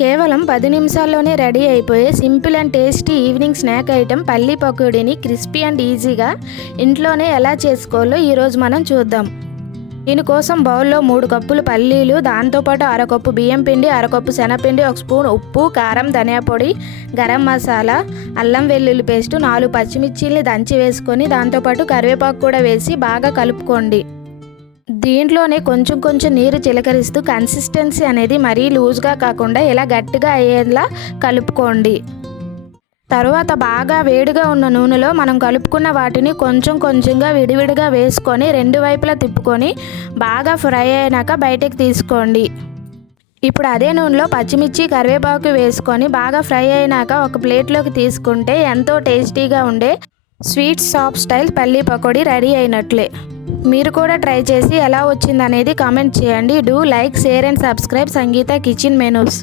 కేవలం 10 నిమిషాల్లోనే రెడీ అయిపోయే simple and tasty evening snack item పల్లీ పకోడీని క్రిస్పీ అండ్ ఈజీగా ఇంట్లోనే ఎలా చేసుకోవాలో ఈరోజు మనం చూద్దాం. దీనికోసం బౌల్లో 3 కప్పులు పల్లీలు, దాంతోపాటు అరకప్పు బియ్యం పిండి, అరకప్పు శనగపిండి, 1 స్పూన్ ఉప్పు, కారం, ధనియా పొడి, గరం మసాలా, అల్లం వెల్లుల్లి పేస్టు, 4 పచ్చిమిర్చిల్ని దంచి వేసుకొని దాంతోపాటు కరివేపాకు కూడా వేసి బాగా కలుపుకోండి. దీంట్లోనే కొంచెం నీరు చిలకరిస్తూ కన్సిస్టెన్సీ అనేది మరీ లూజ్గా కాకుండా ఇలా గట్టిగా అయ్యేలా కలుపుకోండి. తరువాత బాగా వేడిగా ఉన్న నూనెలో మనం కలుపుకున్న వాటిని కొంచెంగా విడివిడిగా వేసుకొని 2 వైపులా తిప్పుకొని బాగా ఫ్రై అయినాక బయటకు తీసుకోండి. ఇప్పుడు అదే నూనెలో పచ్చిమిర్చి, కరివేపాకు వేసుకొని బాగా ఫ్రై అయినాక ఒక ప్లేట్లోకి తీసుకుంటే ఎంతో టేస్టీగా ఉండే స్వీట్ షాప్ స్టైల్ పల్లీ పకోడీ రెడీ అయినట్లే. మీరు కూడా ట్రై చేసి ఎలా వచ్చిందనేది కామెంట్ చేయండి. Do like, share and subscribe Sangeetha kitchen menus.